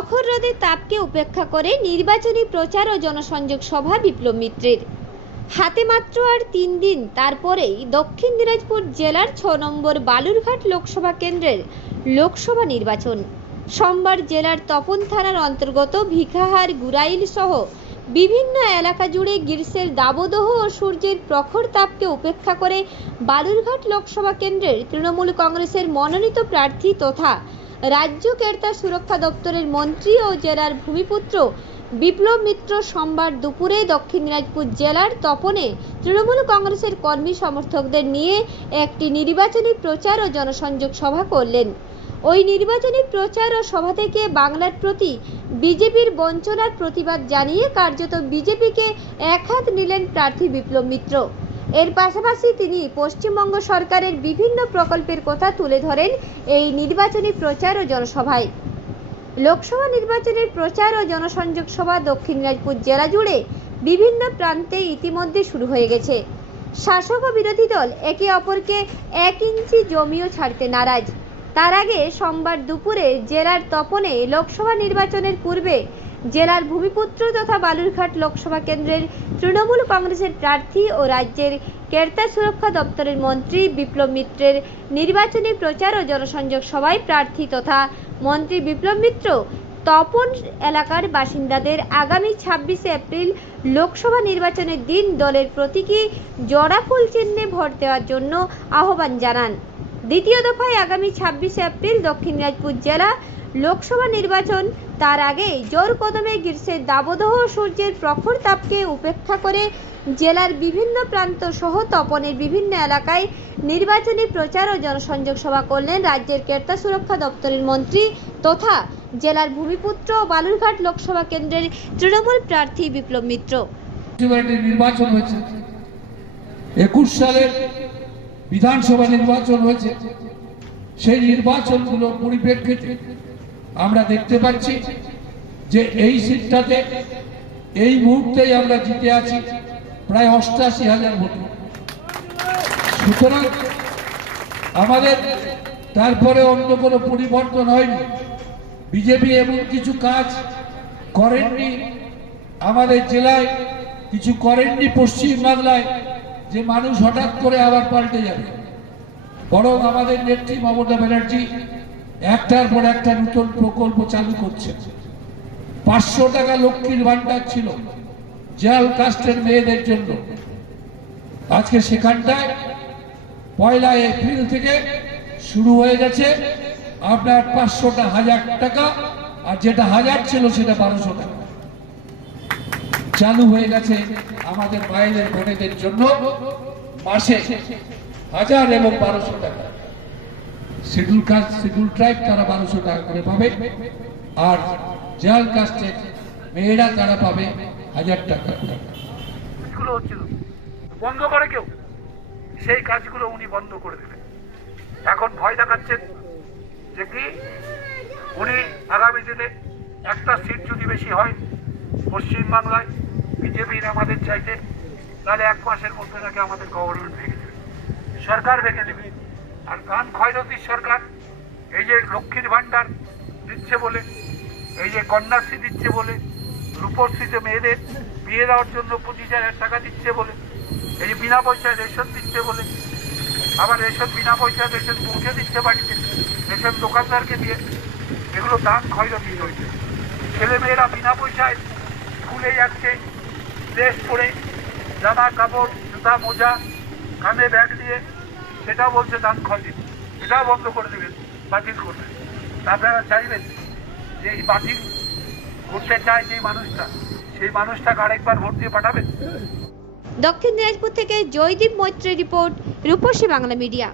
প্রখর রোদের তাপকে উপেক্ষা করে নির্বাচনী প্রচার ও জনসংযোগ সভা বিপ্লব মিত্রের। হাতে মাত্র আর তিন দিন তারপরেই দক্ষিণ দিনাজপুর জেলার ছ নম্বর বালুরঘাট লোকসভা কেন্দ্রের লোকসভা নির্বাচন। সোমবার জেলার তপন থানার অন্তর্গত ভিখাহার গুরাইল সহ বিভিন্ন এলাকা জুড়ে গ্রীষ্মের দাবদহ ও সূর্যের প্রখর তাপকে উপেক্ষা করে বালুরঘাট লোকসভা কেন্দ্রের তৃণমূল কংগ্রেসের মনোনীত প্রার্থী তথা রাজ্য কেরতা সুরক্ষা দপ্তরের মন্ত্রী ও জেলার ভূমিপুত্র বিপ্লব মিত্র সোমবার দুপুরে দক্ষিণ দিনাজপুর জেলার তপনে তৃণমূল কংগ্রেসের কর্মী সমর্থকদের নিয়ে একটি নির্বাচনী প্রচার ও জনসংযোগ সভা করলেন। ওই নির্বাচনী প্রচার ও সভা থেকে বাংলার প্রতি বিজেপির বঞ্চনার প্রতিবাদ জানিয়ে কার্যত বিজেপিকে একহাত নিলেন প্রার্থী বিপ্লব মিত্র। এর পাশাপাশি তিনি পশ্চিমবঙ্গ সরকারের বিভিন্ন প্রকল্পের কথা তুলে ধরেন এই নির্বাচনী প্রচার ও জনসভায়। লোকসভা নির্বাচনের প্রচার ও জনসংযোগ সভা দক্ষিণ দিনাজপুর জেলা জুড়ে বিভিন্ন প্রান্তে ইতিমধ্যে শুরু হয়ে গেছে। শাসক ও বিরোধী দল একে অপরকে এক ইঞ্চি জমিও ছাড়তে নারাজ। তার আগে সোমবার দুপুরে জেলার তপনে লোকসভা নির্বাচনের পূর্বে জেলার ভূমিপুত্র তথা বালুরঘাট লোকসভা কেন্দ্রের তৃণমূল কংগ্রেসের প্রার্থী ও রাজ্যের কেরতা সুরক্ষা দপ্তরের মন্ত্রী বিপ্লব মিত্রের নির্বাচনী প্রচার ও জনসংযোগ সভায় প্রার্থী তথা মন্ত্রী বিপ্লব মিত্র তপন এলাকার বাসিন্দাদের আগামী ছাব্বিশে এপ্রিল লোকসভা নির্বাচনের দিন দলের প্রতীকী জোড়া ফুল চিহ্নে ভোট দেওয়ার জন্য আহ্বান জানান। দ্বিতীয় দফায় আগামী ছাব্বিশে এপ্রিল দক্ষিণ দিনাজপুর জেলা লোকসভা নির্বাচন। তার আগে জোর কদমে গ্রীষ্মের দাবদহ সূর্যের প্রখর তাপকে উপেক্ষা করে জেলার বিভিন্ন প্রান্ত সহ তপনের বিভিন্ন এলাকায় নির্বাচনী প্রচার ও জনসংযোগ সভা করলেন রাজ্যের কেরতা সুরক্ষা দপ্তরের মন্ত্রী তথা জেলার ভূমিপুত্র ও বালুরঘাট লোকসভা কেন্দ্রের তৃণমূল প্রার্থী বিপ্লব মিত্র। নির্বাচন হয়েছে একুশ সালের বিধানসভা নির্বাচন হয়েছে, সেই নির্বাচনগুলোর পরিপ্রেক্ষিতে আমরা দেখতে পাচ্ছি যে এই সিটটাতে এই মুহূর্তেই আমরা জিতে আছি প্রায় অষ্টাশি হাজার ভোট। সুতরাং আমাদের তারপরে অন্য কোনো পরিবর্তন হয়নি। বিজেপি এমন কিছু কাজ করেননি, আমাদের জেলায় কিছু করেননি, পশ্চিম বাংলায় যে মানুষ হঠাৎ করে আবার পাল্টে যাবে। বরং আমাদের নেত্রী মমতা ব্যানার্জি একটার পর একটা নতুন প্রকল্প চালু করছে পাঁচশো টাকা লক্ষ্মীর ভান্ডার ছিল জেল কাস্টের মেয়েদের জন্য। আজকে সেখানটায় পয়লা এপ্রিল থেকে শুরু হয়ে গেছে। আপনার পাঁচশোটা হাজার টাকা, আর যেটা হাজার ছিল সেটা বারোশো টাকা। চালু হয়ে গেছে আমাদের মায়েদের বোনেদের জন্য মাসে হাজার এবং বারোশো টাকা। শিডিউল কাস্ট শিডিউল ট্রাইব তারা বারোশো টাকা করে পাবে। আর জেল কাস্টের মেয়েরা তারা পাবে হাজার টাকা করে। বন্ধ করে কেউ? সেই কাজগুলো উনি বন্ধ করে দেবেন। এখন ভয় দেখাচ্ছেন যে কি? উনি আগামী দিনে একটা সিট যদি বেশি হয় পশ্চিমবাংলায় বিজেপির আমাদের চাইতে, তাহলে এক মাসের মধ্যে নাকি আমাদের গভর্নমেন্ট ভেঙে দেবে সরকার ভেঙে দেবে আর গান ক্ষয়রতির সরকার, এই যে লক্ষ্মীর ভাণ্ডার দিচ্ছে বলে, এই যে কন্যাশ্রী দিচ্ছে বলে, রূপশ্রীতে মেয়েদের বিয়ে দেওয়ার জন্য পঁচিশ হাজার টাকা দিচ্ছে বলে, এই যে বিনা পয়সায় রেশন দিচ্ছে বলে, আবার রেশন, বিনা পয়সায় রেশন পৌঁছে দিচ্ছে বাড়িতে, রেশন দোকানদারকে দিয়ে, এগুলো দান ক্ষয়রতি হয়েছে ছেলেমেয়েরা বিনা পয়সায় স্কুলে যাচ্ছে ড্রেস পরে জামা, কাপড়, জুতা, মোজা কাঁধে ব্যাগ দিয়ে সেটাও বলছে দান দিন এটাও বন্ধ করে দেবেন, বাতিল করবেন আপনারা চাইবেন যে এই বাতিল করতে চায় যে মানুষটা, সেই মানুষটাকে আরেকবার ভোট দিয়ে পাঠাবেন? দক্ষিণ দিনাজপুর থেকে জয়দীপ মৈত্রের রিপোর্ট, রূপসী বাংলা মিডিয়া।